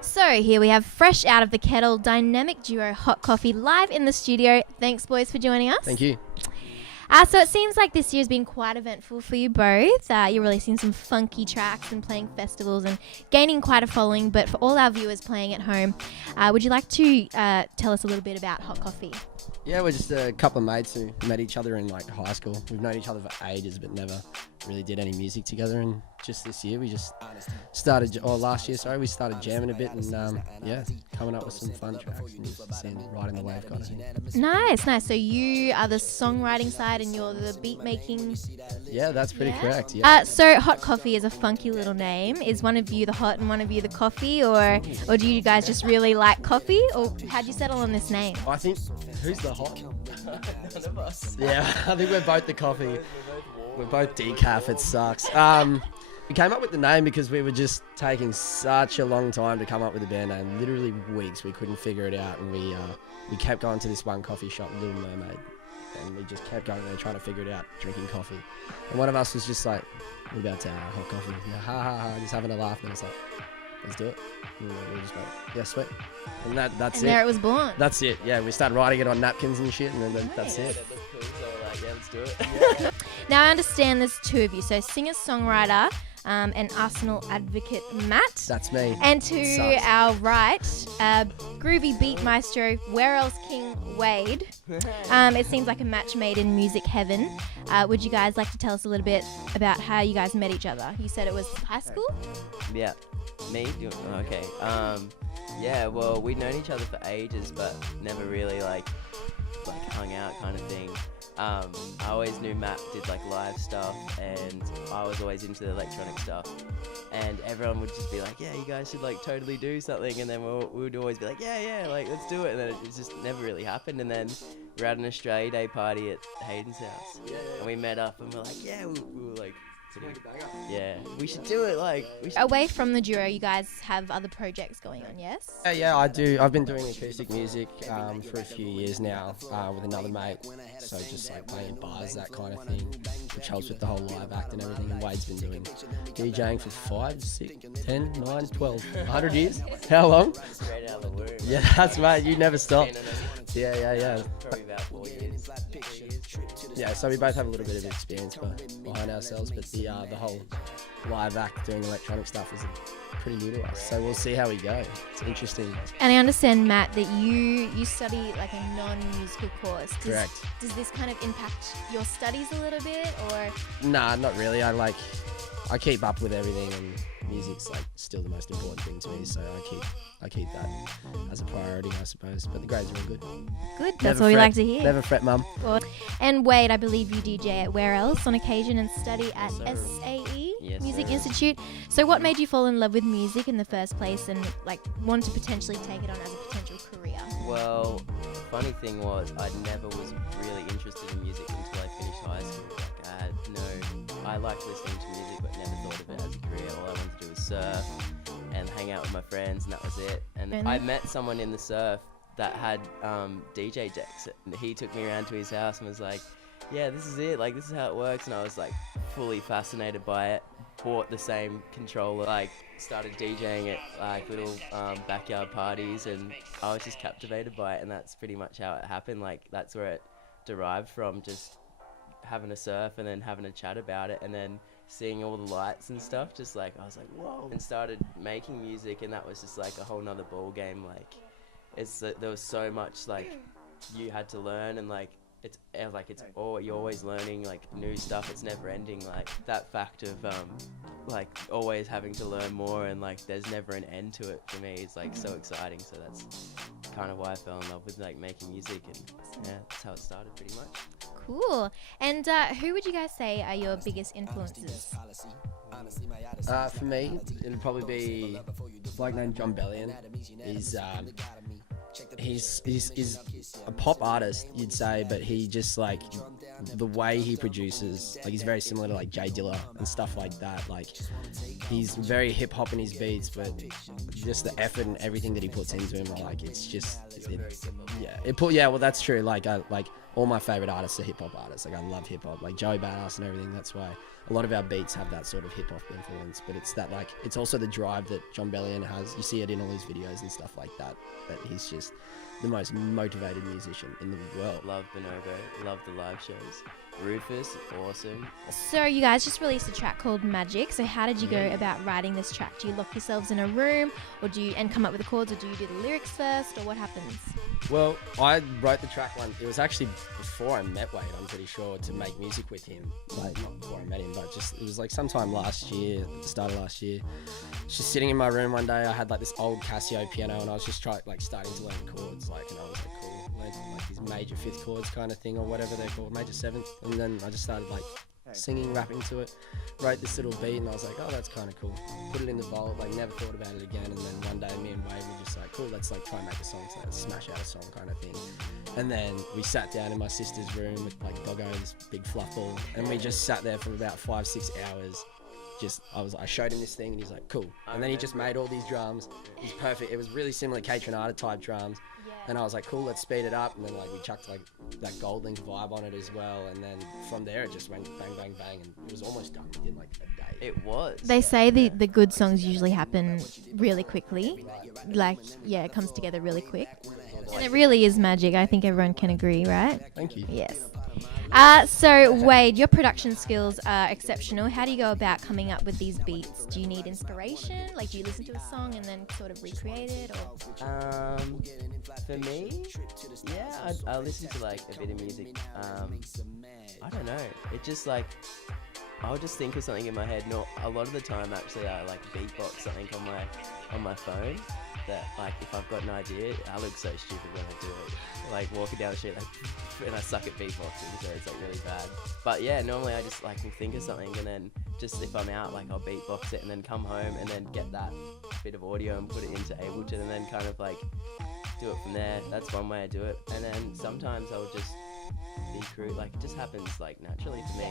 So here we have fresh out of the kettle dynamic duo Hot Coffee live in the studio. Thanks, boys, for joining us. Thank you. So it seems like this year's been quite eventful for you both. You're releasing some funky tracks and playing festivals and gaining quite a following. But for all our viewers playing at home, would you like to tell us a little bit about Hot Coffee? Yeah, we're just a couple of mates who met each other in like high school. We've known each other for ages, but never really did any music together. And just this year, we just started, or last year, sorry, we started jamming a bit and yeah, coming up with some fun tracks and just seeing riding the wave kind of thing. Nice, nice. So you are the songwriting side and you're the beat making. Yeah, that's pretty correct. Yeah. So Hot Coffee is a funky little name. Is one of you the hot and one of you the coffee, or do you guys just really like coffee, or how'd you settle on this name? I think who's the hot? None of us. Yeah, I think we're both the coffee. We're both decaf. It sucks. We came up with the name because we were just taking such a long time to come up with a band name. Literally weeks. We couldn't figure it out, and we kept going to this one coffee shop, Little Mermaid, and we just kept going there trying to figure it out, drinking coffee. And one of us was just like, "What about hot coffee?" Yeah, ha ha ha, just having a laugh. And it's like, "Let's do it." And we just went, "Yeah, sweet." And that's it. And there it was born. That's it. Yeah, we started writing it on napkins and shit, and then that's it. Yeah, let's do it. Now I understand there's two of you, so singer-songwriter and Arsenal advocate Matt. That's me. And to our right, groovy beat maestro, Where Else King Wade. It seems like a match made in music heaven. Would you guys like to tell us a little bit about how you guys met each other? You said it was high school? Yeah. Me? Okay. Yeah, well, we'd known each other for ages, but never really like hung out kind of thing. I always knew Matt did like live stuff, and I was always into the electronic stuff, and everyone would just be like, yeah, you guys should like totally do something, and then we would always be like, yeah, like let's do it, and then it just never really happened. And then we were at an Australia Day party at Hayden's house, and we met up and we're like, yeah, we were like, yeah, we should do it. Like, away from the duo, you guys have other projects going on, yes? Yeah, I do. I've been doing acoustic music for a few years now with another mate. So just like playing in bars, that kind of thing, which helps with the whole live act and everything. And Wade's been doing DJing for 5, 6, 10, 9, 12, 100 years. How long? straight out of the womb. Yeah, that's right. You never stop. Yeah. Probably about 4 years. Yeah, so we both have a little bit of experience behind ourselves, but the whole live act doing electronic stuff is pretty new to us. So we'll see how we go. It's interesting. And I understand, Matt, that you study like a non-musical course. Correct. Does this kind of impact your studies a little bit, or? Nah, not really. I keep up with everything, and music's like still the most important thing to me. So I keep that as a priority, I suppose. But the grades are all good. Good. That's what we like to hear. Never fret, mum. And Wade, I believe you DJ at Where Else on occasion and study at SAE Music Institute. So what made you fall in love with music in the first place and like want to potentially take it on as a potential career? Well, funny thing was, I never was really interested in music until I finished high school. Like, I liked listening to music, but never thought of it as a career. All I wanted to do was surf and hang out with my friends, and that was it. And I met someone in the surf that had DJ decks, and he took me around to his house and was like, yeah, this is it, like this is how it works. And I was like fully fascinated by it. Bought the same controller, like started DJing at like little backyard parties, and I was just captivated by it. And that's pretty much how it happened. Like that's where it derived from, just having a surf and then having a chat about it, and then seeing all the lights and stuff, just like I was like, whoa, and started making music, and that was just like a whole nother ball game. Like there was so much like you had to learn, and like you're always learning like new stuff. It's never ending. Like that fact of like always having to learn more, and like there's never an end to it for me. It's like so exciting. So that's kind of why I fell in love with like making music, and yeah, that's how it started pretty much. Cool. And who would you guys say are your biggest influences? For me, it'd probably be a bloke named John Bellion. He's a pop artist, you'd say, but he just like the way he produces, like he's very similar to like Jay Dilla and stuff like that. Like he's very hip hop in his beats, but just the effort and everything that he puts into him, like it's just well, that's true. Like all my favorite artists are hip hop artists. Like I love hip hop, like Joey Badass and everything. That's why a lot of our beats have that sort of hip hop influence. But it's that like it's also the drive that John Bellion has. You see it in all his videos and stuff like that. That he's just the most motivated musician in the world. Love Bonobo, love the live shows. Rufus, awesome. So you guys just released a track called Magic. So how did you go about writing this track? Do you lock yourselves in a room, or and come up with the chords, or do you do the lyrics first, or what happens? Well, I wrote the track one. It was actually before I met Wade, I'm pretty sure, to make music with him. Like, not before I met him, but just, it was like sometime last year, at the start of last year. Just sitting in my room one day, I had like this old Casio piano, and I was just starting to learn chords, like, and I was like, cool, learned like these major fifth chords kind of thing, or whatever they're called, major seventh. And then I just started like singing, rapping to it, wrote this little beat, and I was like, oh, that's kind of cool. Put it in the vault, like never thought about it again. And then one day me and Wade were just like, cool, let's like try and make a song, so let's smash out a song kind of thing. And then we sat down in my sister's room with like Doggo, this big fluff ball, and we just sat there for about 5-6 hours. I showed him this thing, and he's like, cool. And then he just made all these drums. It was perfect. It was really similar Kate Renata type drums. And I was like, cool, let's speed it up. And then like we chucked like that Gold Link vibe on it as well. And then from there it just went bang, bang, bang. And it was almost done within like a day. It was. They say the good songs usually happen really quickly. Like, yeah, it comes together really quick. And it really is magic. I think everyone can agree, right? Thank you. Yes. So Wade, your production skills are exceptional. How do you go about coming up with these beats? Do you need inspiration? Like, do you listen to a song and then sort of recreate it? Or? For me, yeah, I listen to like a bit of music. I don't know. It just like I'll just think of something in my head. Not a lot of the time, actually, I like beatbox something on my phone. That like if I've got an idea, I look so stupid when I do it. Like walking down the street, like, and I suck at beatboxing, so it's like really bad. But yeah, normally I just like will think of something, and then just if I'm out, like I'll beatbox it, and then come home and then get that bit of audio and put it into Ableton, and then kind of like do it from there. That's one way I do it. And then sometimes I'll just be crew, like it just happens like naturally to me.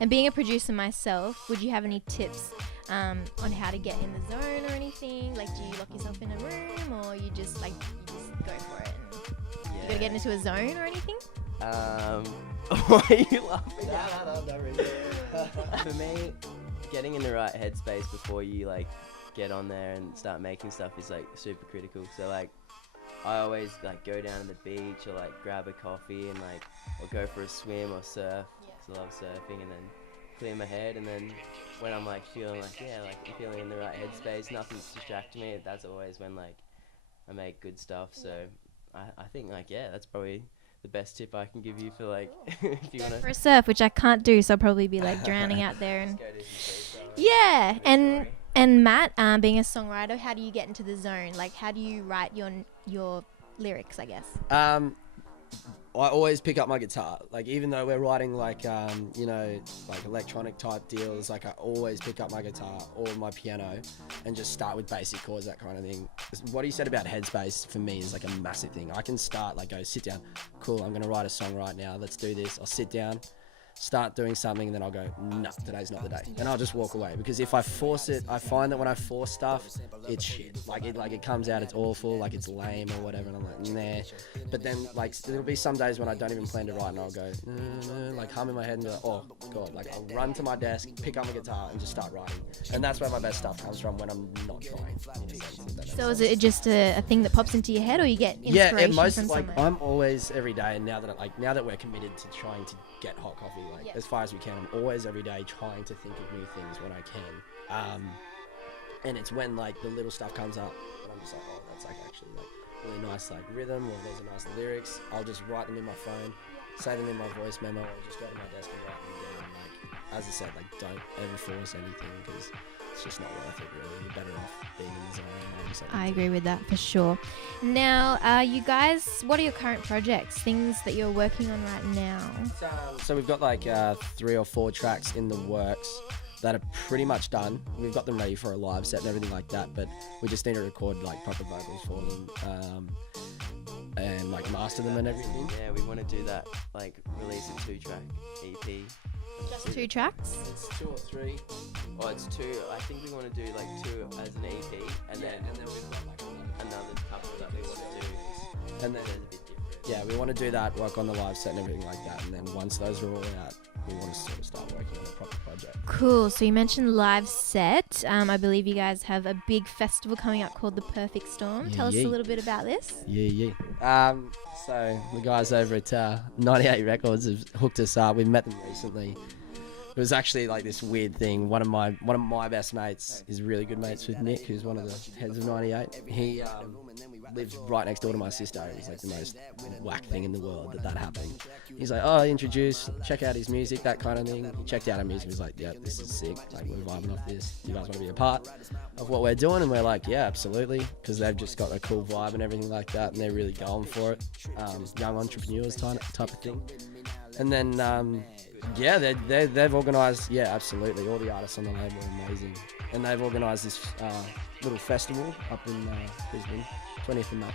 And being a producer myself, would you have any tips on how to get in the zone or anything? Like, do you lock yourself in a room, or you just go for it? And you gotta get into a zone or anything? Why are you laughing? No, really. For me, getting in the right headspace before you like get on there and start making stuff is like super critical. So like I always like go down to the beach or like grab a coffee and like or go for a swim or surf. I love surfing, and then clear my head, and then when I'm like feeling like I'm feeling in the right headspace, nothing's distracting me, that's always when like I make good stuff. So I think like that's probably the best tip I can give you for like if you want to for a surf, which I can't do, so I'll probably be like drowning out there. And yeah, and Matt, being a songwriter, how do you get into the zone? Like, how do you write your lyrics, I guess? I always pick up my guitar. Like, even though we're writing like, like electronic type deals, like I always pick up my guitar or my piano and just start with basic chords, that kind of thing. What he said about headspace for me is like a massive thing. I can start, like go sit down, cool, I'm gonna write a song right now, let's do this. I'll sit down, start doing something, and then I'll go, no, today's not the day, and I'll just walk away. Because if I force it, I find that when I force stuff, it's shit. Like it comes out, it's awful, like it's lame or whatever, and I'm like, nah. But then like there'll be some days when I don't even plan to write, and I'll go, like hum in my head and go, oh god, like I'll run to my desk, pick up my guitar, and just start writing. And that's where my best stuff comes from, when I'm not trying. So is it just a thing that pops into your head, or you get inspiration from somewhere? I'm always every day, and now that we're committed to trying to get Hot Coffee as far as we can, I'm always every day trying to think of new things when I can. And it's when like the little stuff comes up, and I'm just like, oh, that's like actually like really nice like rhythm, or there's a nice lyrics. I'll just write them in my phone, save them in my voice memo, or just go to my desk and write them down. Like, as I said, like don't ever force anything, because it's just not worth it really. You're better off being in the zone and having something. I agree with that for sure. Now, you guys, what are your current projects? Things that you're working on right now? So we've got like 3 or 4 tracks in the works that are pretty much done. We've got them ready for a live set and everything like that, but we just need to record like proper vocals for them and like master them and everything. Yeah, we want to do that, like release a 2-track EP. Just 2 tracks? It's 2 or 3. Oh, it's 2. I think we want to do like 2 as an EP, and then we've got like another couple that we want to do. And then, That's a bit different. yeah, we want to do that, work on the live set and everything like that. And then once those are all out, we want to sort of start working on a proper project. Cool. So you mentioned live set. I believe you guys have a big festival coming up called The Perfect Storm. Tell us a little bit about this. Yeah. So the guys over at 98 Records have hooked us up. We've met them recently. It was actually like this weird thing. One of my best mates is really good mates with Nick, who's one of the heads of 98. He lives right next door to my sister. It was like the most whack thing in the world that happened. He's like, oh, check out his music, that kind of thing. He checked out our music. He was like, yeah, this is sick. Like, we're vibing off this. Do you guys want to be a part of what we're doing? And we're like, yeah, absolutely, because they've just got a cool vibe and everything like that, and they're really going for it. Young entrepreneurs type of thing. And then, yeah, they've organised, yeah, absolutely. All the artists on the label are amazing. And they've organised this little festival up in Brisbane, 20th of May.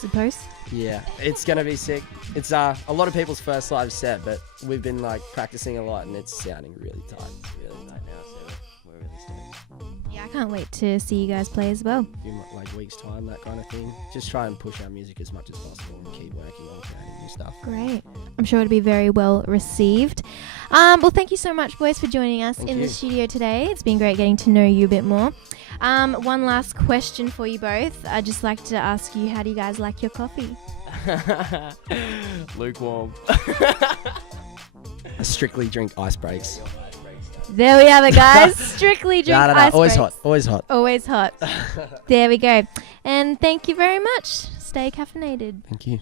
Suppose. Yeah, it's going to be sick. It's a lot of people's first live set, but we've been like practicing a lot and it's sounding really tight. It's really tight now, so we're really stoked. Yeah, I can't wait to see you guys play as well. A few like weeks time, that kind of thing. Just try and push our music as much as possible and keep working on creating new stuff. Great. I'm sure it'll be very well received. Well, thank you so much, boys, for joining us Thank in you. the studio today. It's been great getting to know you a bit more. One last question for you both. I'd just like to ask you, how do you guys like your coffee? Lukewarm. I strictly drink ice breaks. There we have it, guys. Strictly drink ice Always breaks. hot. Always hot. Always hot. There we go. And thank you very much. Stay caffeinated. Thank you.